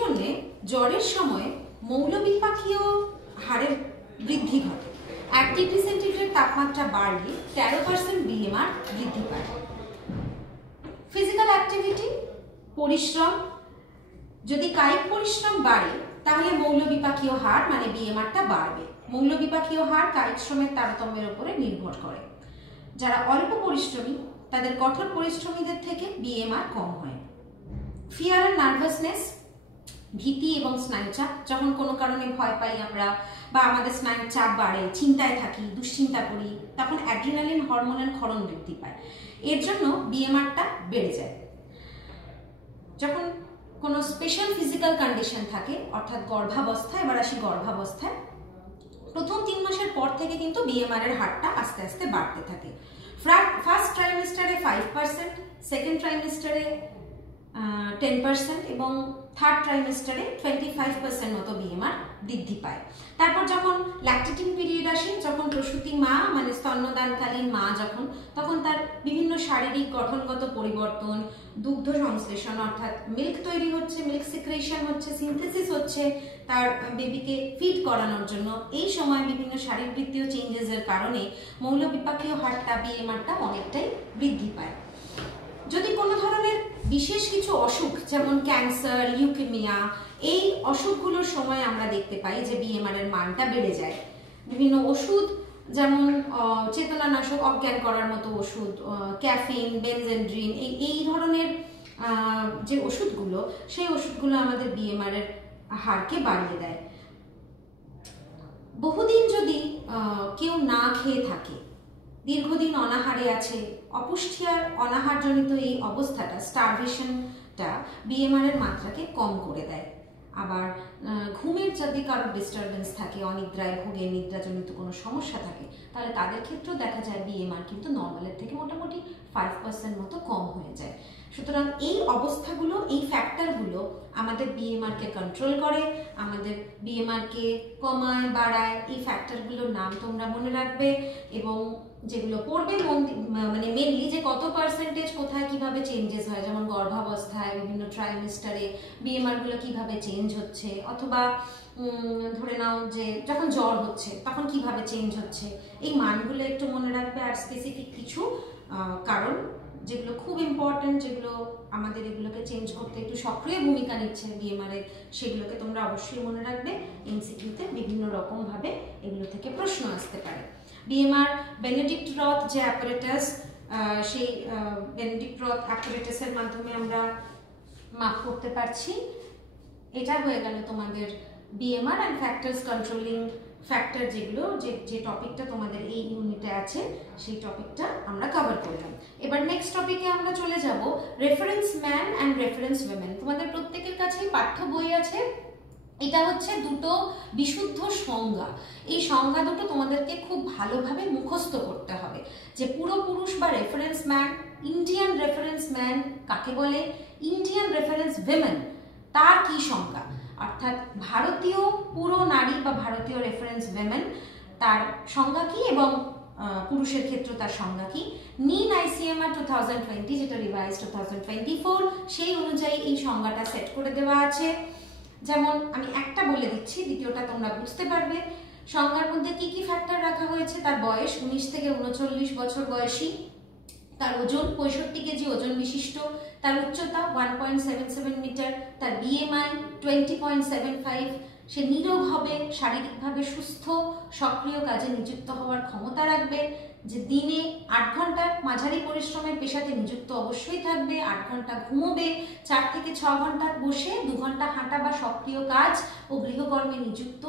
জন্য জ্বরের সময় মৌলবিপাকীয় হারের বৃদ্ধি ঘটে। 1 ডিগ্রি সেন্টিগ্রেড তাপমাত্রা বাড়লে 13% বিএমআর বৃদ্ধি পায়। ফিজিক্যাল অ্যাক্টিভিটি, পরিশ্রম, যদি কায়িক পরিশ্রম বাড়ে তাহলে মৌলবিপাকীয় হার মানে বিএমআরটা বাড়বে। মৌলবিপাকীয় হার কায়িক শ্রমের তারতম্যের উপরে নির্ভর করে। যারা অল্প পরিশ্রমী তাদের কঠোর পরিশ্রমীদের থেকে বিএমআর কম হয়। ফিয়ার অ্যান্ড নার্ভাসনেস, ভীতি এবং স্নায়ুচাপ, যখন কোনো কারণে ভয় পাই আমরা বা আমাদের স্নায়ুর চাপ বাড়ে, চিন্তায় থাকি, দুশ্চিন্তা করি, তখন অ্যাড্রিনালিন হরমোনের ক্ষরণ বৃদ্ধি পায়। এর জন্য বিএমআরটা বেড়ে যায়। যখন কোনো স্পেশাল ফিজিক্যাল কন্ডিশন থাকে, অর্থাৎ গর্ভাবস্থায়, এবার আসি গর্ভাবস্থায়, প্রথম 3 মাসের পর থেকে কিন্তু বিএমআর এর হারটা আস্তে আস্তে বাড়তে থাকে। ফার্স্ট ট্রাইমেস্টারে 5%, সেকেন্ড ট্রাইমেস্টারে 10% এবং থার্ড ট্রাইমেস্টারে 25% মতো বিএমআর বৃদ্ধি পায়। তারপর যখন ল্যাকটেটিং পিরিয়ড আসে, যখন প্রসূতি মা মানে স্তন্যদানকালীন মা তখন তার বিভিন্ন শারীরিক গঠনগত পরিবর্তন, দুগ্ধ সংশ্লেষণ অর্থাৎ মিল্ক তৈরি হচ্ছে, মিল্ক সিক্রেশন হচ্ছে, সিনথেসিস হচ্ছে তার বেবিকে ফিড করানোর জন্য। এই সময় বিভিন্ন শারীরবৃত্তীয় চেঞ্জেসের কারণে মৌলবিপাকীয় হারটা বিএমআরটা অনেকটাই বৃদ্ধি পায়। যদি কোনো ধরনের বিশেষ কিছু অসুখ যেমন ক্যান্সার, লিউকেমিয়া, এই অসুখগুলোর সময় আমরা দেখতে পাই যে বিএমআর এর মানটা বেড়ে যায়। বিভিন্ন ওষুধ যেমন চেতনানাশক, অজ্ঞান করার মতো ওষুধ, ক্যাফিন, বেনজেন্ড্রিন, এই ধরনের যে ওষুধগুলো, সেই ওষুধগুলো আমাদের বিএমআর এর হারকে বাড়িয়ে দেয়। বহুদিন যদি কেউ না খেয়ে থাকে, দীর্ঘদিন অনাহারে আছে, অপুষ্টি আর অনাহারজনিত এই অবস্থাটা, স্টারভেশনটা বিএমআর এর মাত্রাকে কম করে দেয়। আবার ঘুমের যদি কারোর ডিস্টারবেন্স থাকে, অনিদ্রায় ভোগে, নিদ্রাজনিত কোনো সমস্যা থাকে, তাহলে তাদের ক্ষেত্রেও দেখা যায় বিএমআর কিন্তু নর্মালের থেকে মোটামুটি 5% মতো কম হয়ে যায়। সুতরাং এই অবস্থাগুলো, এই ফ্যাক্টরগুলো আমাদের বিএমআরকে কন্ট্রোল করে, আমাদের বিএমআরকে কমায়, বাড়ায়। এই ফ্যাক্টরগুলোর নাম তোমরা মনে রাখবে এবং যেগুলো পড়বে মানে মেনলি যে কত পার্সেন্টেজ কোথায় কিভাবে চেঞ্জেস হয়, যেমন গর্ভাবস্থায়, বিভিন্ন ট্রাইমেস্টারে বিএমআর গুলো কিভাবে চেঞ্জ হচ্ছে, অথবা ধরে নাও যে যখন জ্বর হচ্ছে তখন কিভাবে চেঞ্জ হচ্ছে, এই মানগুলো একটু মনে রাখবে। আর স্পেসিফিক কিছু কারণ যেগুলো খুব ইম্পর্টেন্ট, যেগুলো আমাদের এগুলোকে চেঞ্জ করতে একটু সক্রিয় ভূমিকা নিচ্ছে বিএমআর এর, সেগুলোকে তোমরা অবশ্যই মনে রাখবে। এমসিকিউতে বিভিন্ন রকম ভাবে এগুলো থেকে প্রশ্ন আসতে পারে। বিএমআর বেনেডিক্ট রথ যে অ্যাপারেটাস, সেই বেনেডিক্ট রথ অ্যাপারেটাসের মাধ্যমে আমরা মাপ করতে পারছি। এটা হয়ে গেল তোমাদের BMR and factors controlling factor, যেগুলো যে টপিকটা তোমাদের এই ইউনিটে আছে, সেই টপিকটা আমরা কভার করলাম। এবার নেক্সট টপিকে আমরা চলে যাব reference man and reference women. তোমাদের প্রত্যেকের কাছেই পাঠ্য বই আছে। এটা হচ্ছে দুটো বিশুদ্ধ সংজ্ঞা। এই সংজ্ঞা দুটো তোমাদেরকে খুব ভালোভাবে মুখস্থ করতে হবে যে পুরো পুরুষ বা reference man, Indian reference man কাকে বলে, ইন্ডিয়ান রেফারেন্স উইমেন তার কি সংজ্ঞা, অর্থাৎ ভারতীয় পুরো নারী বা ভারতীয় রেফারেন্স উইমেন তার সংজ্ঞা কি এবং পুরুষের ক্ষেত্রে তার সংজ্ঞা কি। নিন আইসিএমআর 2020 যেটা রিভাইজ 2024, সেই অনুযায়ী এই সংজ্ঞাটা সেট করে দেওয়া আছে। যেমন আমি একটা বলে দিচ্ছি, দ্বিতীয়টা তোমরা বুঝতে পারবে। সংজ্ঞার মধ্যে কি কি ফ্যাক্টর রাখা হয়েছে: তার বয়স 19 থেকে 39 বছর বয়সী, তার ওজন 65 কেজি ওজন বিশিষ্ট, তার উচ্চতা 1.77 মিটার, তার বিএমআই 20.75, সে নিরোগ হবে, শারীরিকভাবে সুস্থ, সক্রিয় কাজে নিযুক্ত হওয়ার ক্ষমতা রাখবে, যে দিনে 8 ঘন্টা মাঝারি পরিশ্রমের পেশাতে নিযুক্ত অবশ্যই থাকবে, 8 ঘন্টা ঘুমোবে, 4 থেকে 6 ঘন্টা বসে 2 ঘন্টা হাঁটা বা সক্রিয় কাজ ও গৃহকর্মে নিযুক্ত,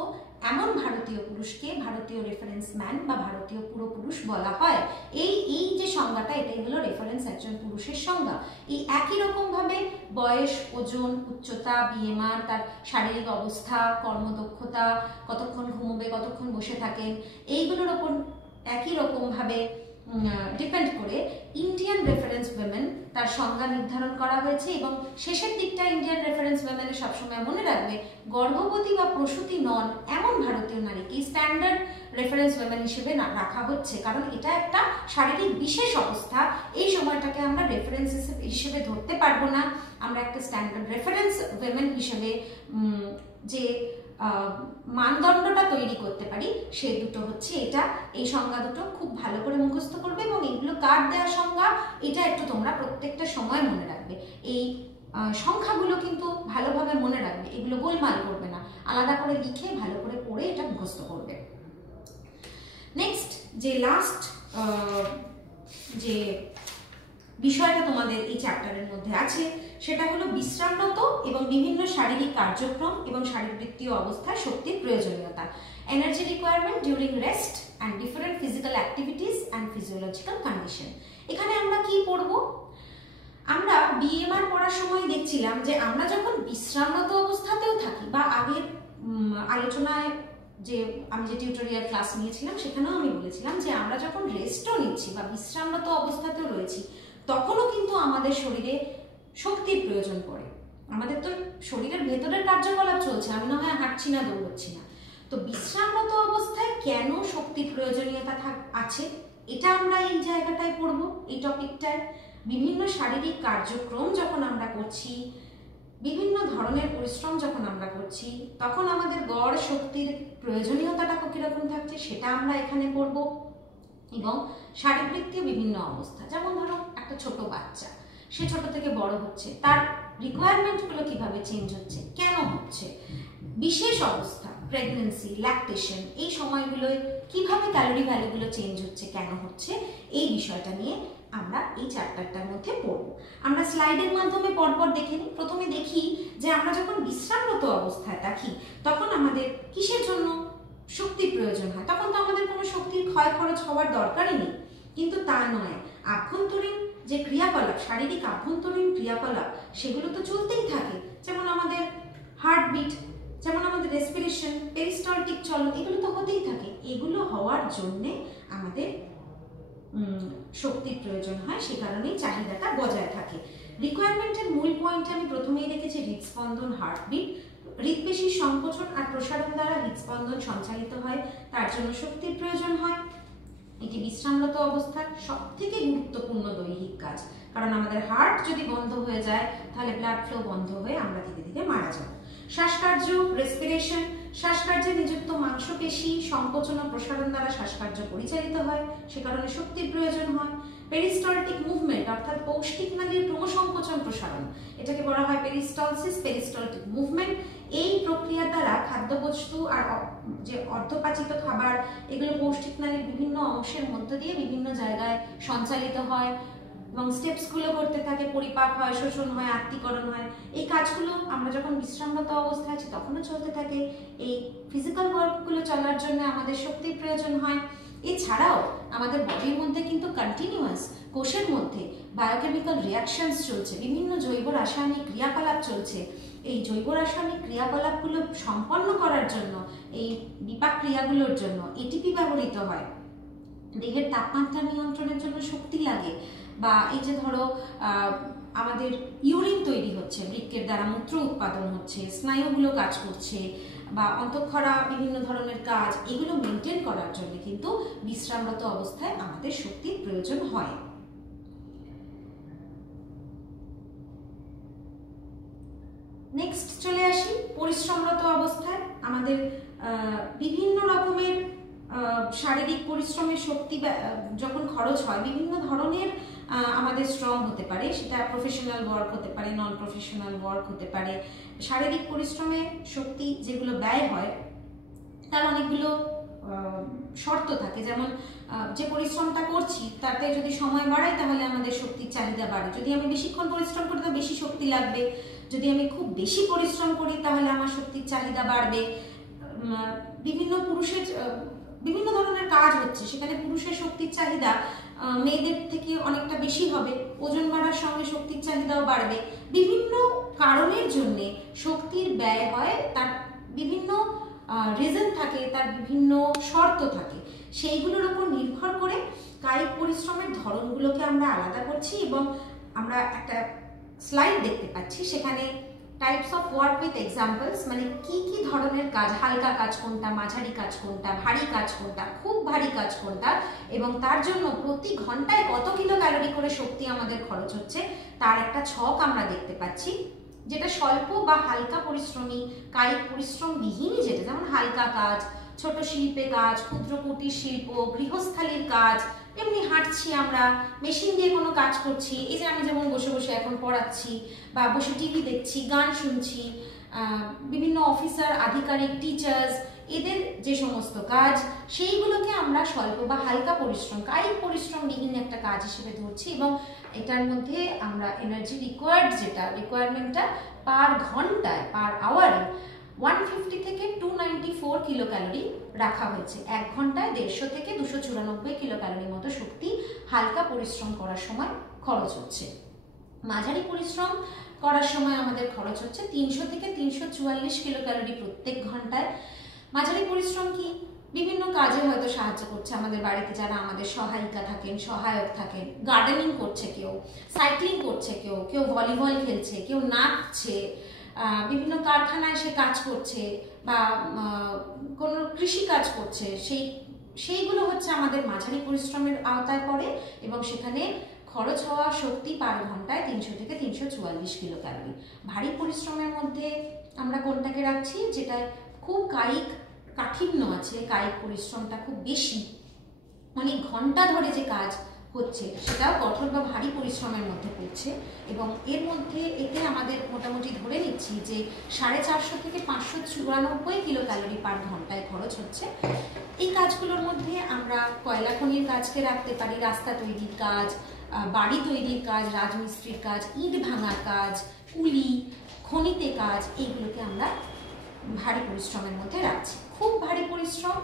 এমন ভারতীয় পুরুষকে ভারতীয় রেফারেন্স ম্যান বা ভারতীয় পুরুষ বলা হয়। এই যে সংজ্ঞাটা, এটাই হলো রেফারেন্স একজন পুরুষের সংজ্ঞা। এই একই রকম ভাবে বয়স, ওজন, উচ্চতা, বিএমআর, তার শারীরিক অবস্থা, কর্মদক্ষতা, কতক্ষণ ঘুমোবে, কতক্ষণ বসে থাকেন, এইগুলোর ওপর একই রকম ভাবে ডিপেন্ড করে ইন্ডিয়ান রেফারেন্স উইমেন তার সংজ্ঞা নির্ধারণ করা হয়েছে। এবং শেষের দিকটা ইন্ডিয়ান রেফারেন্স উইমেনে সবসময় মনে রাখবে গর্ভবতী বা প্রসূতি নন এমন ভারতীয় নারীকে স্ট্যান্ডার্ড রেফারেন্স উইমেন হিসেবে রাখা হচ্ছে, কারণ এটা একটা শারীরিক বিশেষ অবস্থা। এই সময়টাকে আমরা রেফারেন্স হিসেবে ধরতে পারবো না। আমরা একটা স্ট্যান্ডার্ড রেফারেন্স উইমেন হিসেবে যে মানদণ্ডটা তৈরি করতে পারি সে দুটো হচ্ছে এটা। এই সংজ্ঞা দুটো খুব ভালো করে মুখস্থ করবে এবং এগুলো কার দেওয়া সংজ্ঞা এটা একটু তোমরা প্রত্যেকটা সময় মনে রাখবে। এই সংখ্যাগুলো কিন্তু ভালোভাবে মনে রাখবে, এগুলো গোলমাল করবে না, আলাদা করে লিখে ভালো করে পড়ে এটা মুখস্থ করবে। নেক্সট যে লাস্ট যে বিষয়টা তোমাদের এই চ্যাপ্টারের মধ্যে আছে সেটা হলো বিশ্রামরত এবং বিভিন্ন শারীরিক কার্যক্রম এবং শারীরবৃত্তীয় অবস্থায় শক্তির প্রয়োজনীয়তা, energy requirement during rest and different physical activities and physiological condition. এখানে আমরা কি পড়বো? আমরা বিএমআর পড়ার সময় দেখছিলাম যে আমরা যখন বিশ্রামরত অবস্থাতেও থাকি বা আগের আলোচনায় যে আমি যে টিউটোরিয়াল ক্লাস নিয়েছিলাম সেখানেও আমি বলেছিলাম যে আমরা যখন রেস্টও নিচ্ছি বা বিশ্রামরত অবস্থাতেও রয়েছি তখনও কিন্তু আমাদের শরীরে শক্তির প্রয়োজন পড়ে। আমাদের তো শরীরের ভেতরের কার্যকলাপ চলছে, আমি না হয় হাঁটছি না দৌড়চ্ছি না। তো বিশ্রামরত অবস্থায় কেন শক্তির প্রয়োজনীয়তা আছে এটা আমরা এই জায়গাটায় পড়বো, এই টপিকটায়। বিভিন্ন শারীরিক কার্যক্রম যখন আমরা করছি, বিভিন্ন ধরনের পরিশ্রম যখন আমরা করছি তখন আমাদের গড় শক্তির প্রয়োজনীয়তাটা কিরকম থাকছে সেটা আমরা এখানে পড়ব। এবং শারীরবৃত্তীয় বিভিন্ন অবস্থা, যেমন ধরো একটা ছোট বাচ্চা, সে ছোট থেকে বড় হচ্ছে, তার রিকোয়ারমেন্টগুলো কিভাবে চেঞ্জ হচ্ছে, কেন হচ্ছে, বিশেষ অবস্থা প্রেগনেন্সি, ল্যাকটেশন, এই সময়গুলোয় কিভাবে ক্যালোরি ভ্যালুগুলো চেঞ্জ হচ্ছে, কেন হচ্ছে, এই বিষয়টা নিয়ে আমরা এই চ্যাপ্টারটার মধ্যে পড়ব। আমরা স্লাইডের মাধ্যমে পরপর দেখে নিই। প্রথমে দেখি যে আমরা যখন বিশ্রামরত অবস্থায় থাকি তখন আমাদের কিসের জন্য শক্তির প্রয়োজন হয়। তখন তো আমাদের কোনো শক্তির ক্ষয় খরচ হওয়ার দরকারই নেই, কিন্তু তা নয়, আভ্যন্তরীণ যে ক্রিয়াকলাপ, শারীরিক আভ্যন্তরীণ ক্রিয়াকলাপ সেগুলো তো চলতেই থাকে। যেমন আমাদের হার্টবিট, যেমন আমাদের রেসপিরেশন, পেরিস্টালটিক চলন, এগুলো তো হতেই থাকে। এগুলো হওয়ার জন্যে আমাদের শক্তির প্রয়োজন হয়, সে কারণেই চাহিদাটা বজায় থাকে। রিকোয়ারমেন্টের মূল পয়েন্টে আমি প্রথমেই রেখেছি হৃদস্পন্দন, হার্টবিট। হৃদপেশির সংকোচন আর প্রসারণ দ্বারা হৃদস্পন্দন সঞ্চালিত হয়, তার জন্য শক্তির প্রয়োজন হয়। এটি বিশ্রামরত অবস্থার সব থেকে গুরুত্বপূর্ণ দৈহিক কাজ, কারণ আমাদের হার্ট যদি বন্ধ হয়ে যায় তাহলে ব্লাড ফ্লো বন্ধ হয়ে আমরা ধীরে ধীরে মারা যাব। শ্বাসকার্য, রেসপিরেশন, শ্বাসকার্যে নিযুক্ত মাংসপেশি সংকোচন ও প্রসারণ দ্বারা শ্বাসকার্য পরিচালিত হয়, সে কারণে শক্তির প্রয়োজন হয়। পেরিস্টালটিক মুভমেন্ট অর্থাৎ পৌষ্টিক নালীর ক্রমসংকোচন প্রসারণ, এটাকে বলা হয় পেরিস্টালসিস, পেরিস্টালটিক মুভমেন্ট। এই প্রক্রিয়ার দ্বারা খাদ্যবস্তু আর যে অর্ধপাচিত খাবার এগুলো পৌষ্টিক নালীর বিভিন্ন অংশের মধ্য দিয়ে বিভিন্ন জায়গায় সঞ্চালিত হয় এবং স্টেপসগুলো করতে থাকে, পরিপাক হয়, শোষণ হয়, আত্তীকরণ হয়। এই কাজগুলো আমরা যখন বিশ্রামরত অবস্থায় আছি তখনও চলতে থাকে। এই ফিজিক্যাল ওয়ার্কগুলো চলার জন্য আমাদের শক্তির প্রয়োজন হয়। এছাড়াও আমাদের বডির মধ্যে কিন্তু কন্টিনিউয়াস কোষের মধ্যে বায়োকেমিক্যাল রিয়াকশনস চলছে, বিভিন্ন জৈব রাসায়নিক ক্রিয়াকলাপ চলছে। এই জৈব রাসায়নিক ক্রিয়াকলাপগুলো সম্পন্ন করার জন্য, এই বিপাক ক্রিয়াগুলোর জন্য এটিপি ব্যবহৃত হয়। দেহের তাপমাত্রা নিয়ন্ত্রণের জন্য শক্তি লাগে। বা এই যে ধরো আমাদের ইউরিন তৈরি হচ্ছে, বৃক্কের দ্বারা মূত্র উৎপাদন হচ্ছে, স্নায়ুগুলো কাজ করছে, বা অন্তঃক্ষরা বিভিন্ন ধরনের কাজ, এগুলো মেনটেন করার জন্য কিন্তু বিশ্রামরত অবস্থায় আমাদের শক্তির প্রয়োজন হয়। নেক্সট চলে আসি পরিশ্রমরত অবস্থায়। আমাদের বিভিন্ন রকমের শারীরিক পরিশ্রমের শক্তি যখন খরচ হয়, বিভিন্ন ধরনের আমাদের শ্রম হতে পারে, সেটা প্রফেশনাল ওয়ার্ক হতে পারে, নন প্রফেশনাল ওয়ার্ক হতে পারে। শারীরিক পরিশ্রমে শক্তি যেগুলো ব্যয় হয় তার অনেকগুলো শর্ত থাকে, যেমন যে পরিশ্রমটা করছি তাতে যদি সময় বাড়াই তাহলে আমাদের শক্তির চাহিদা বাড়ে। যদি আমি বেশিক্ষণ পরিশ্রম করি তো বেশি শক্তি লাগবে, যদি আমি খুব বেশি পরিশ্রম করি তাহলে আমার শক্তির চাহিদা বাড়বে। বিভিন্ন ধরনের কাজ হচ্ছে, সেখানে পুরুষের শক্তির চাহিদা মেয়েদের থেকে অনেকটা বেশি হবে, ওজন বাড়ার সঙ্গে শক্তির চাহিদাও বাড়বে। বিভিন্ন কারণের জন্যে শক্তির ব্যয় হয়, তার বিভিন্ন রিজন থাকে, তার বিভিন্ন শর্ত থাকে। সেইগুলোর উপর নির্ভর করে কায়িক পরিশ্রমের ধরনগুলোকে আমরা আলাদা করছি এবং আমরা একটা স্লাইড দেখতে পাচ্ছি, সেখানে types of work with examples, মানে কি কি ধরনের কাজ, হালকা কাজ কোনটা, মাঝারি কাজ কোনটা, ভারী কাজ কোনটা, খুব ভারী কাজ কোনটা, এবং তার জন্য প্রতি ঘন্টায় কত কিলো ক্যালোরি করে শক্তি আমাদের খরচ হচ্ছে তার একটা ছক আমরা দেখতে পাচ্ছি। যেটা স্বল্প বা হালকা পরিশ্রমী, কায়িক পরিশ্রম বিহীনই যেটা, যেমন হালকা কাজ, ছোট শিল্পে কাজ, ক্ষুদ্র কুটির শিল্প, গৃহস্থালির কাজ, এমনি হাঁটছি আমরা, মেশিন দিয়ে কোনো কাজ করছি, এই যে আমি যেমন বসে বসে এখন পড়াচ্ছি বা বসে টিভি দেখছি, গান শুনছি, বিভিন্ন অফিসার, আধিকারিক, টিচার্স, এদের যে সমস্ত কাজ, সেইগুলোকে আমরা স্বল্প বা হালকা পরিশ্রম, কায়িক পরিশ্রম বিহীন একটা কাজ হিসেবে ধরছি এবং এটার মধ্যে আমরা এনার্জি রিকোয়ারমেন্টটা পার ঘন্টায়, পার আওয়ারে 150 থেকে 294 কিলো ক্যালোরি রাখা হয়েছে। 1 ঘন্টায় 150 থেকে 294 কিলো ক্যালোরির মতো শক্তি হালকা পরিশ্রম করার সময় খরচ হচ্ছে। মাঝারি পরিশ্রম করার সময় আমাদের খরচ হচ্ছে 300 থেকে 344 কিলো ক্যালোরি প্রত্যেক ঘন্টায়। মাঝারি পরিশ্রম কি? বিভিন্ন কাজে হয়তো সাহায্য করছে আমাদের বাড়িতে, যারা আমাদের সহায়িকা থাকেন, সহায়ক থাকেন, গার্ডেনিং করছে কেউ, সাইক্লিং করছে কেউ, কেউ ভলিবল খেলছে, কেউ নাচছে, বিভিন্ন কারখানায় সে কাজ করছে বা কোনো কৃষি কাজ করছে, সেইগুলো হচ্ছে আমাদের মাঝারি পরিশ্রমের আওতায় পড়ে এবং সেখানে খরচ হওয়া শক্তি পার ঘন্টায় 300 থেকে 344 কিলো ক্যালোরি। ভারী পরিশ্রমের মধ্যে আমরা কোনটাকে রাখছি? যেটা খুব কায়িক কাঠিন্য আছে, কায়িক পরিশ্রমটা খুব বেশি, অনেক ঘন্টা ধরে যে কাজ হচ্ছে, সেটাও কঠোর বা ভারী পরিশ্রমের মধ্যে পড়ছে এবং এর মধ্যে এতে আমাদের মোটামুটি ধরে নিচ্ছি যে 450 থেকে 594 কিলো ক্যালোরি পার ঘন্টায় খরচ হচ্ছে। এই কাজগুলোর মধ্যে আমরা কয়লা খনির কাজকে রাখতে পারি, রাস্তা তৈরির কাজ, বাড়ি তৈরির কাজ, রাজমিস্ত্রির কাজ, ইট ভাঙার কাজ, কুলি, খনিতে কাজ, এইগুলোকে আমরা ভারী পরিশ্রমের মধ্যে রাখছি। খুব ভারী পরিশ্রম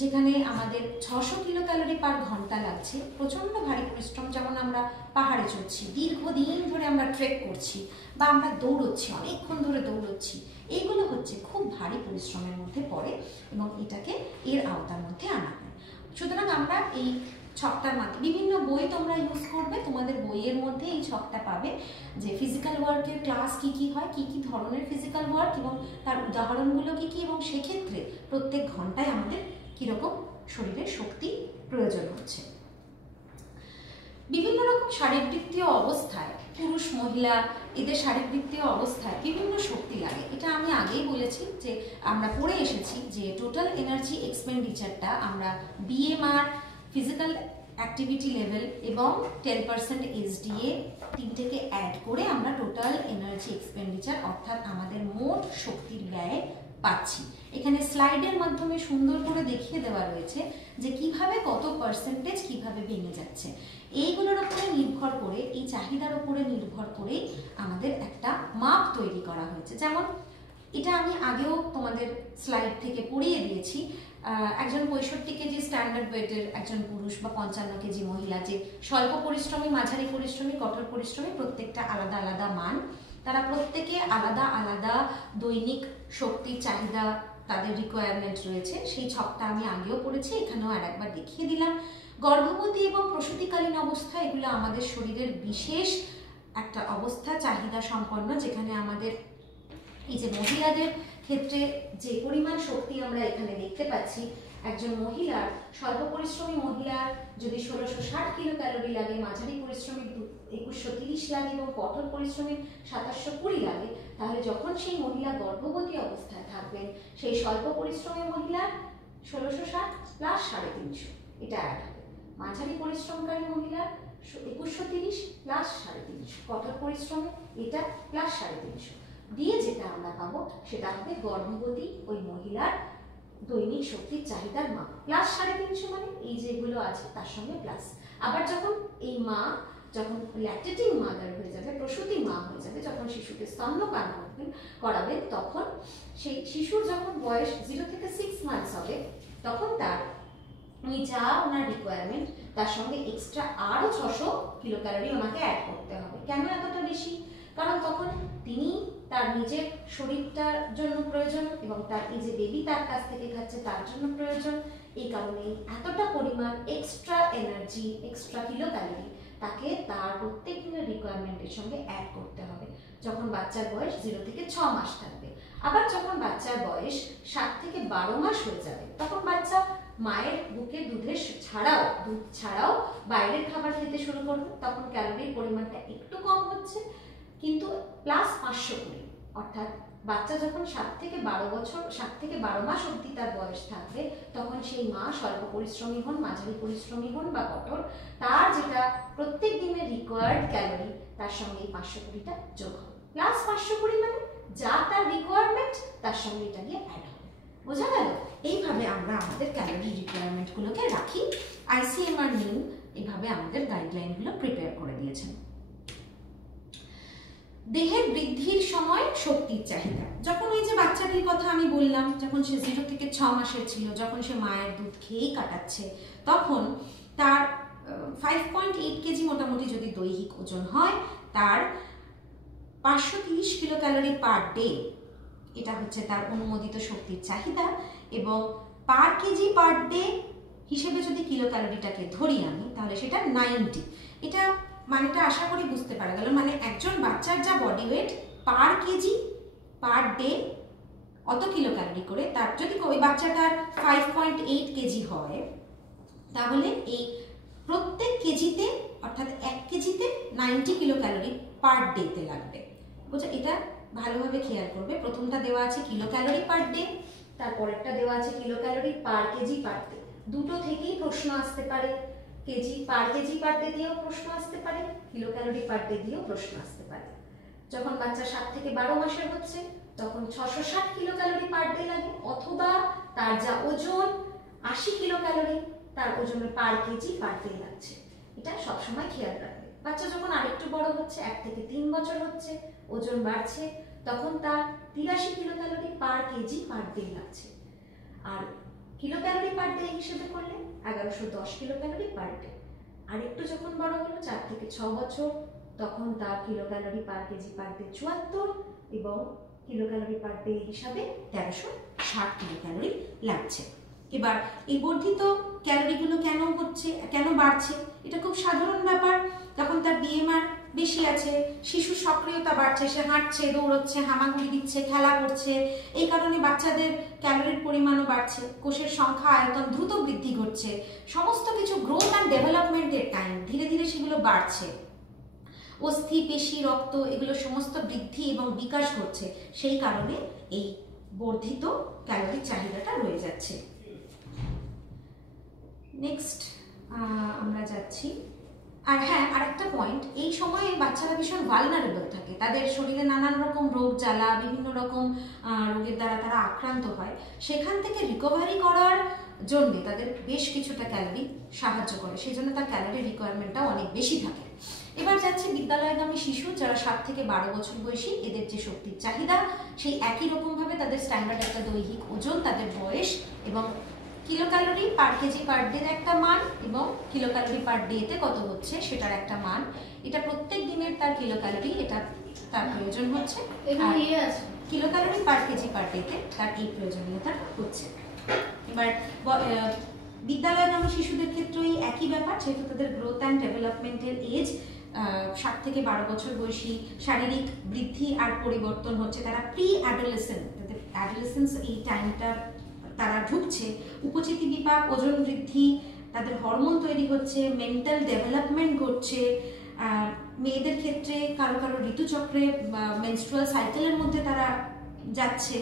যেখানে আমাদের 600 কিলো ক্যালোরি পার ঘন্টা লাগছে, প্রচণ্ড ভারী পরিশ্রম, যেমন আমরা পাহাড়ে চড়ছি, দীর্ঘদিন ধরে আমরা ট্রেক করছি বা আমরা দৌড়চ্ছি, অনেকক্ষণ ধরে দৌড়চ্ছি, এইগুলো হচ্ছে খুব ভারী পরিশ্রমের মধ্যে পড়ে এবং এটাকে এর আওতার মধ্যে আনা হয়। সুতরাং আমরা এই ছকটার মাধ্যমে, বিভিন্ন বই তোমরা ইউজ করবে, তোমাদের বইয়ের মধ্যে এই ছকটা পাবে যে ফিজিক্যাল ওয়ার্কের ক্লাস কি কি হয়, কি কি ধরনের ফিজিক্যাল ওয়ার্ক এবং তার উদাহরণগুলো কি কি, এবং সেক্ষেত্রে প্রত্যেক ঘন্টায় আমাদের কিরকম শরীরের শক্তি প্রয়োজন হচ্ছে। বিভিন্ন রকম শারীরবৃত্তীয় অবস্থায় পুরুষ মহিলা এদের শারীরবৃত্তীয় অবস্থায় বিভিন্ন শক্তি লাগে। এটা আমি আগেই বলেছি যে আমরা পড়ে এসেছি যে টোটাল এনার্জি এক্সপেন্ডিচারটা আমরা বিএমআর, ফিজিক্যাল অ্যাক্টিভিটি লেভেল এবং 10% এসডিএ তিনটেকে অ্যাড করে আমরা টোটাল এনার্জি এক্সপেন্ডিচার অর্থাৎ আমাদের মোট শক্তির ব্যয় পাচ্ছি। এখানে স্লাইডের মাধ্যমে সুন্দর করে দেখিয়ে দেওয়া রয়েছে যে কিভাবে কত পার্সেন্টেজ কিভাবে ভেঙে যাচ্ছে। এইগুলোর উপরে নির্ভর করে, এই চাহিদার উপরে নির্ভর করে আমাদের একটা মাপ তৈরি করা হয়েছে। যেমন এটা আমি আগেও তোমাদের স্লাইড থেকে পড়িয়ে দিয়েছি। একজন 65 কেজি স্ট্যান্ডার্ড ওয়েটের একজন পুরুষ বা 55 কেজি মহিলা, যে স্বল্প পরিশ্রমী, মাঝারি পরিশ্রমী, কঠোর পরিশ্রমী, প্রত্যেকটা আলাদা আলাদা মান, তারা প্রত্যেকে আলাদা আলাদা দৈনিক শক্তির চাহিদা, তাদের রিকোয়ারমেন্ট রয়েছে। সেই ছকটা আমি আগেও পড়েছি, এখানেও আর একবার দেখিয়ে দিলাম। গর্ভবতী এবং প্রসূতিকালীন অবস্থা, এগুলো আমাদের শরীরের বিশেষ একটা অবস্থা, চাহিদা সম্পন্ন, যেখানে আমাদের এই যে মহিলাদের ক্ষেত্রে যে পরিমাণ শক্তি আমরা এখানে দেখতে পাচ্ছি, একজন মহিলার, স্বল্প পরিশ্রমী মহিলার যদি 1660 কিলো ক্যালোরি লাগে, মাঝারি পরিশ্রমিক 2130 লাগে এবং কঠোর পরিশ্রমিক 2720 লাগে, তাহলে যখন সেই মহিলা গর্ভবতী অবস্থায় থাকবেন, সেই স্বল্প পরিশ্রমী মহিলার 1660 প্লাস 350 এটা অ্যাড হবে। মাঝারি পরিশ্রমকারী মহিলার 2130 প্লাস 350, কঠোর পরিশ্রমে এটা প্লাস 350 দিয়ে যেটা আমরা পাবো সেটা হবে গর্ভবতী ওই মহিলার দৈনিক শক্তির চাহিদার মাপ। প্লাস 350 মানে এই যেগুলো আছে তার সঙ্গে প্লাস। আবার যখন এই মা, যখন ল্যাকটেটিং মাদার হয়ে যাবে, প্রসূতি মা হয়ে যাবে, যখন শিশুকে স্তন্যপান করাবেন, তখন সেই শিশুর যখন বয়স 0 থেকে 6 মান্থস হবে, তখন তার উনি যা ওনার রিকোয়ারমেন্ট তার সঙ্গে এক্সট্রা আরও 600 কিলো ক্যালোরি ওনাকে অ্যাড করতে হবে। কেন এতটা বেশি? কারণ তখন তিনি তার নিজের শরীরটার জন্য প্রয়োজন এবং তার এই যে বেবি তার কাছ থেকে খাচ্ছে তার জন্য প্রয়োজন। এই কারণে এতটা পরিমাণ extra energy, extra kilo calorie তাকে তার প্রত্যেক দিনের রিকোয়ারমেন্টের সঙ্গে অ্যাড করতে হবে যখন বাচ্চার বয়স 0 থেকে 6 মাস থাকবে। আবার যখন বাচ্চার বয়স 7 থেকে 12 মাস হয়ে যাবে তখন বাচ্চা মায়ের বুকে দুধ ছাড়াও বাইরের খাবার খেতে শুরু করবে, তখন ক্যালোরির পরিমাণটা একটু কম হচ্ছে কিন্তু প্লাস 520। অর্থাৎ বাচ্চা যখন 7 থেকে 12 মাস অবধি তার বয়স থাকবে তখন সেই মা স্বল্প পরিশ্রমী হন, মাঝারি পরিশ্রমী হন বা কঠোর, তার যেটা প্রত্যেক দিনের রিকোয়ার্ড ক্যালোরি তার সঙ্গে এই 520টা যোগ হবে। প্লাস 520 মানে যা তার রিকোয়ারমেন্ট তার সঙ্গে এটা গিয়ে অ্যাড হবে। বোঝা গেল? এইভাবে আমরা আমাদের ক্যালোরি রিকোয়ারমেন্টগুলোকে রাখি। ICMR নিউ এইভাবে আমাদের গাইডলাইনগুলো প্রিপেয়ার করে দিয়েছেন। দেহের বৃদ্ধির সময় শক্তির চাহিদা, যখন ওই যে বাচ্চাটির কথা আমি বললাম, যখন সে 0 থেকে 6 মাসের ছিল, যখন সে মায়ের দুধ খেয়েই কাটাচ্ছে, তখন তার 5.8 কেজি মোটামুটি যদি দৈহিক ওজন হয়, তার 530 কিলো ক্যালোরি পার ডে, এটা হচ্ছে তার অনুমোদিত শক্তির চাহিদা। এবং পার কেজি পার ডে হিসেবে যদি কিলো ক্যালোরিটাকে ধরি আমি, তাহলে সেটা 90। এটা মানেটা আশা করি বুঝতে পারা গেল। মানে একজন বাচ্চার যা বডি ওয়েট পার কেজি পার ডে অত কিলো ক্যালোরি করে, তার যদি ওই বাচ্চাটার 5.8 কেজি হয়, তাহলে এই প্রত্যেক কেজিতে অর্থাৎ 1 কেজিতে 90 কিলো ক্যালোরি পার ডেতে লাগবে। বুঝছো? এটা ভালোভাবে খেয়াল করবে। প্রথমটা দেওয়া আছে কিলো ক্যালোরি পার ডে, তারপরেরটা দেওয়া আছে kilo calorie per KG per day. দুটো থেকেই প্রশ্ন আসতে পারে, কেজি পার ডে দিয়েও প্রশ্ন আসতে পারে, কিলো ক্যালোরি পার ডে দিয়েও প্রশ্ন আসতে পারে। যখন বাচ্চা 7 থেকে 12 মাসের হচ্ছে তখন 660 কিলো ক্যালোরি পার ডে লাগে, অথবা তার যা ওজন 80 কিলো ক্যালোরি তার ওজনের পার কেজি পার ডে লাগছে। এটা সবসময় খেয়াল রাখবে। বাচ্চা যখন আরেকটু বড় হচ্ছে, 1 থেকে 3 বছর হচ্ছে, ওজন বাড়ছে, তখন তার 83 kilo calorie per KG per day লাগছে। আর কিলো ক্যালোরি পার ডে হিসেবে করলে 1110 কিলো ক্যালোরি পার ডে। আর একটু যখন বড় হলো 4 থেকে 6 বছর, তখন তার kilo calorie per KG per day 74 এবং কিলো ক্যালোরি পার ডে হিসাবে 1360 কিলো ক্যালোরি লাগছে। এবার এই বর্ধিত ক্যালোরিগুলো কেন বাড়ছে, এটা খুব সাধারণ ব্যাপার। যখন তার BMR বেশি আছে, শিশুর সক্রিয়তা বাড়ছে, সে হাঁটছে, দৌড়চ্ছে, হামাগুড়ি দিচ্ছে, খেলা করছে, এই কারণে বাচ্চাদের ক্যালোরির পরিমাণও বাড়ছে, কোষের সংখ্যা আয়তন দ্রুত বৃদ্ধি ঘটছে, সমস্ত কিছু গ্রোথ অ্যান্ড ডেভেলপমেন্টের টাইম ধীরে ধীরে সেগুলো বাড়ছে, অস্থি, পেশি, রক্ত এগুলো সমস্ত বৃদ্ধি এবং বিকাশ ঘটছে। সেই কারণে এই বর্ধিত ক্যালোরির চাহিদাটা রয়ে যাচ্ছে। নেক্সট আমরা যাচ্ছি। আর হ্যাঁ, আরেকটা পয়েন্ট, এই সময়ে বাচ্চারা ভীষণ ভালনারেবল থাকে, তাদের শরীরে নানান রকম রোগ জ্বালা, বিভিন্ন রকম রোগের দ্বারা তারা আক্রান্ত হয়। সেখান থেকে রিকভারি করার জন্য তাদের বেশ কিছুটা ক্যালোরি সাহায্য করে, সেই জন্য তার ক্যালোরি রিকোয়ারমেন্টটাও অনেক বেশি থাকে। এবার যাচ্ছে বিদ্যালয়গামী শিশু যারা 7 থেকে 12 বছর বয়সী, এদের যে শক্তির চাহিদা সেই একই রকমভাবে তাদের স্ট্যান্ডার্ড একটা দৈহিক ওজন, তাদের বয়স এবং কিলো ক্যালোরি পার কেজি পার ডের একটা মান এবং কিলো ক্যালোরি পার ডেতে কত হচ্ছে সেটার একটা মান। এটা প্রত্যেক দিনের তার কিলো ক্যালোরি, এটা তার প্রয়োজন হচ্ছে, কিলো ক্যালোরি পার কেজি পার ডেতে তার এই প্রয়োজনীয়তা হচ্ছে। এবার বিদ্যালয়গামী শিশুদের ক্ষেত্রেও একই ব্যাপার, যেহেতু তাদের গ্রোথ অ্যান্ড ডেভেলপমেন্টের এজ 7 থেকে 12 বছর বয়সী, শারীরিক বৃদ্ধি আর পরিবর্তন হচ্ছে, তারা প্রি অ্যাডোলেসেন্ট, তাদের অ্যাডোলেসেন্স এই টাইমটা তারা ঢুকছে, উপচিতি বিপাক, ওজন বৃদ্ধি, তাদের হরমোন তৈরি হচ্ছে, মেন্টাল ডেভেলপমেন্ট ঘটছে। মেয়েদের ক্ষেত্রে কারো কারো ঋতুচক্রে মেনস্ট্রুয়াল সাইকেলের মধ্যে তারা যাচ্ছে,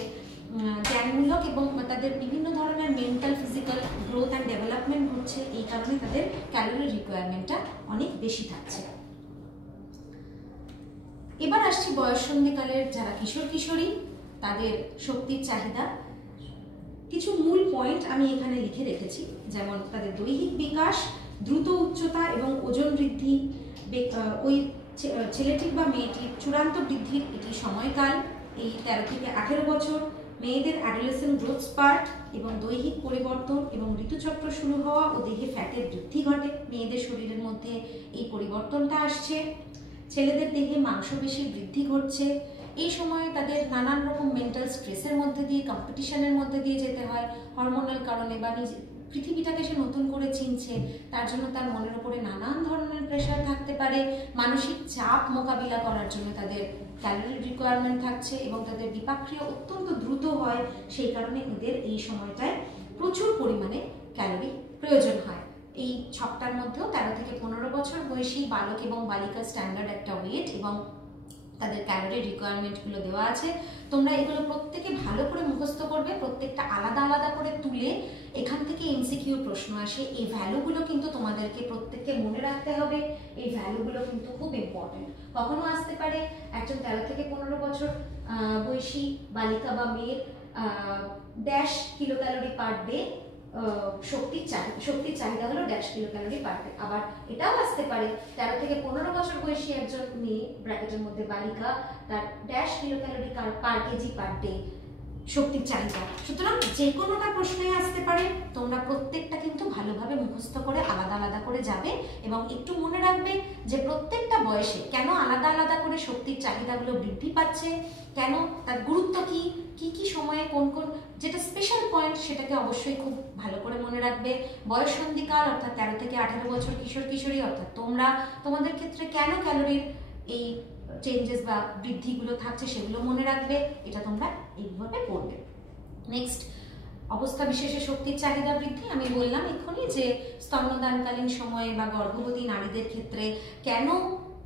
জ্ঞানমূলক এবং তাদের বিভিন্ন ধরনের mental physical growth and development ঘটছে। এই কারণে তাদের ক্যালোরি রিকোয়ারমেন্টটা অনেক বেশি থাকছে। এবার আসছি বয়ঃসন্ধিকালের যারা কিশোর কিশোরী, তাদের শক্তির চাহিদা। কিছু মূল পয়েন্ট আমি এখানে লিখে রেখেছি, যেমন তাদের দৈহিক বিকাশ, দ্রুত উচ্চতা এবং ওজন বৃদ্ধি, ওই ছেলেটির বা মেয়েটির চূড়ান্ত বৃদ্ধির এটি সময়কাল এই 13 থেকে 18 বছর, মেয়েদের অ্যাডোলেসেন্ট গ্রোথ স্পার্ট এবং দৈহিক পরিবর্তন এবং ঋতুচক্র শুরু হওয়া ও দেহে ফ্যাটের বৃদ্ধি ঘটে, মেয়েদের শরীরের মধ্যে এই পরিবর্তনটা আসছে। ছেলেদের দেহে মাংসপেশির বৃদ্ধি ঘটছে, এই সময় তাদের নানান রকম মেন্টাল স্ট্রেসের মধ্যে দিয়ে, কম্পিটিশনের মধ্যে দিয়ে যেতে হয় হরমোনাল কারণে, বা নিজে পৃথিবীটাকে সে নতুন করে চিনছে, তার জন্য তার মনের উপরে নানান ধরনের প্রেশার থাকতে পারে। মানসিক চাপ মোকাবিলা করার জন্য তাদের ক্যালোরি রিকোয়ারমেন্ট থাকছে এবং তাদের বিপাকক্রিয়া অত্যন্ত দ্রুত হয়, সেই কারণে এদের এই সময়টায় প্রচুর পরিমাণে ক্যালোরি প্রয়োজন হয়। এই ছকটার মধ্যেও 13 থেকে 15 বছর বয়সী বালক এবং বালিকার স্ট্যান্ডার্ড একটা ওয়েট এবং তাদের ক্যালোরি রিকোয়ারমেন্টগুলো দেওয়া আছে। তোমরা এগুলো প্রত্যেকে ভালো করে মুখস্থ করবে, প্রত্যেকটা আলাদা আলাদা করে তুলে এখান থেকে এমসিকিউ প্রশ্ন আসে। এই ভ্যালুগুলো কিন্তু তোমাদেরকে প্রত্যেককে মনে রাখতে হবে, এই ভ্যালুগুলো কিন্তু খুব ইম্পর্টেন্ট। কখনো আসতে পারে একজন 13 থেকে 15 বছর বয়সী বালিকা বা মেয়ের dash kilo calorie per day শক্তির চাহিদা হলো dash kilo calorie per day. আবার এটাও আসতে পারে 13 থেকে 15 বছর বয়সী একজন মেয়ে, ব্র্যাকেটের মধ্যে বালিকা, তার dash kilo calorie per KG per day শক্তির চাহিদা। সুতরাং যে কোনোটা প্রশ্নই আসতে পারে, তোমরা প্রত্যেকটা কিন্তু ভালোভাবে মুখস্থ করে আলাদা আলাদা করে যাবে এবং একটু মনে রাখবে যে প্রত্যেকটা বয়সে কেন আলাদা আলাদা করে শক্তির চাহিদাগুলো বৃদ্ধি পাচ্ছে, কেন তার গুরুত্ব কি, কি কি সময়ে কোন কোন যেটা স্পেশাল পয়েন্ট সেটাকে অবশ্যই খুব ভালো করে মনে রাখবে। বয়ঃসন্ধিকাল অর্থাৎ 13 থেকে 18 বছর কিশোর কিশোরী অর্থাৎ তোমাদের ক্ষেত্রে কেন ক্যালোরির এই চেঞ্জেস বা বৃদ্ধিগুলো থাকছে সেগুলো মনে রাখবে। এটা তোমরা এইভাবে পড়বে। নেক্সট, অবস্থা বিশেষে শক্তির চাহিদা বৃদ্ধি। আমি বললাম এক্ষুনি যে স্তন্যদানকালীন সময়ে বা গর্ভবতী নারীদের ক্ষেত্রে কেন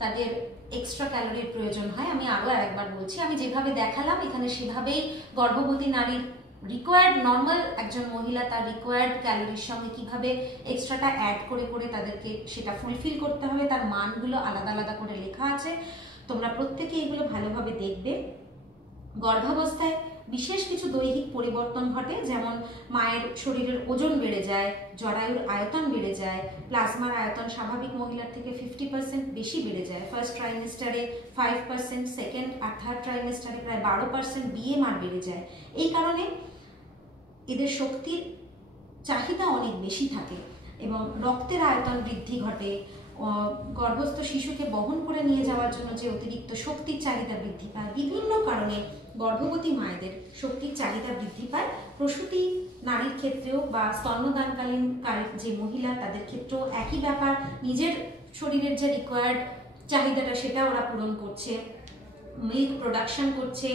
তাদের এক্সট্রা ক্যালোরির প্রয়োজন হয়। আমি আরও একবার বলছি, আমি যেভাবে দেখালাম এখানে সেভাবেই গর্ভবতী নারীর রিকোয়ার্ড, নর্মাল একজন মহিলা তার রিকোয়ার্ড ক্যালোরির সঙ্গে কিভাবে এক্সট্রাটা অ্যাড করে করে তাদেরকে সেটা ফুলফিল করতে হবে, তার মানগুলো আলাদা আলাদা করে লেখা আছে। তোমরা প্রত্যেকে এগুলো ভালোভাবে দেখবে। গর্ভাবস্থায় বিশেষ কিছু দৈহিক পরিবর্তন ঘটে, যেমন মায়ের শরীরের ওজন বেড়ে যায়, জরায়ুর আয়তন বেড়ে যায়, প্লাজমার আয়তন স্বাভাবিক মহিলার থেকে 50% বেশি বেড়ে যায়। ফার্স্ট ট্রাইমেস্টারে 5%, সেকেন্ড আর থার্ড ট্রাইমেস্টারে প্রায় 12% বিএমআর বেড়ে যায়। এই কারণে এদের শক্তির চাহিদা অনেক বেশি থাকে এবং রক্তের আয়তন বৃদ্ধি ঘটে। গর্ভস্থ শিশুকে বহন করে নিয়ে যাওয়ার জন্য যে অতিরিক্ত শক্তির চাহিদা বৃদ্ধি পায়, বিভিন্ন কারণে গর্ভবতী মায়েদের শক্তির চাহিদা বৃদ্ধি পায়। প্রসূতি নারীর ক্ষেত্রেও বা স্তন্যদানকালীন যে মহিলা তাদের ক্ষেত্রেও একই ব্যাপার, নিজের শরীরের যে রিকোয়ার্ড চাহিদাটা সেটা ওরা পূরণ করছে, মিল্ক প্রোডাকশন করছে,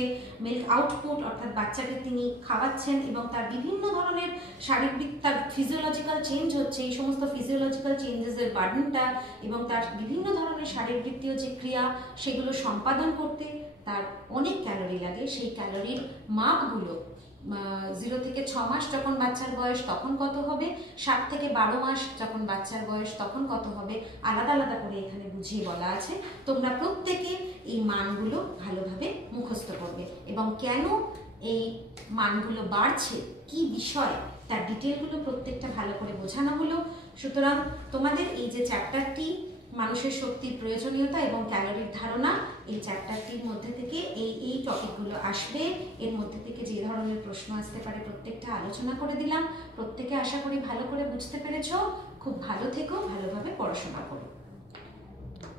মিল্ক আউটপুট অর্থাৎ বাচ্চাকে তিনি খাওয়াচ্ছেন এবং তার বিভিন্ন ধরনের শারীরিক তার ফিজিওলজিক্যাল চেঞ্জ হচ্ছে। এই সমস্ত ফিজিওলজিক্যাল চেঞ্জেসের বার্ডেনটা এবং তার বিভিন্ন ধরনের শারীরবৃত্তীয় যে ক্রিয়া সেগুলো সম্পাদন করতে তার অনেক ক্যালোরি লাগে। সেই ক্যালোরির মাপগুলো 0 থেকে 6 মাস যখন বাচ্চার বয়স তখন কত হবে, 7 থেকে 12 মাস যখন বাচ্চার বয়স তখন কত হবে, আলাদা আলাদা করে এখানে বুঝিয়ে বলা আছে। তোমরা প্রত্যেকে এই মানগুলো ভালোভাবে মুখস্থ করবে এবং কেন এই মানগুলো বাড়ছে, কি বিষয়, তার ডিটেলগুলো প্রত্যেকটা ভালো করে বোঝানো হলো। সুতরাং তোমাদের এই যে চ্যাপ্টারটি মানুষের শক্তির প্রয়োজনীয়তা এবং ক্যালোরির ধারণা, এই চ্যাপ্টারটির মধ্যে থেকে এই টপিকগুলো আসবে। এর মধ্যে থেকে যে ধরনের প্রশ্ন আসতে পারে প্রত্যেকটা আলোচনা করে দিলাম। প্রত্যেকে আশা করি ভালো করে বুঝতে পেরেছো। খুব ভালো থেকো, ভালোভাবে পড়াশোনা করো।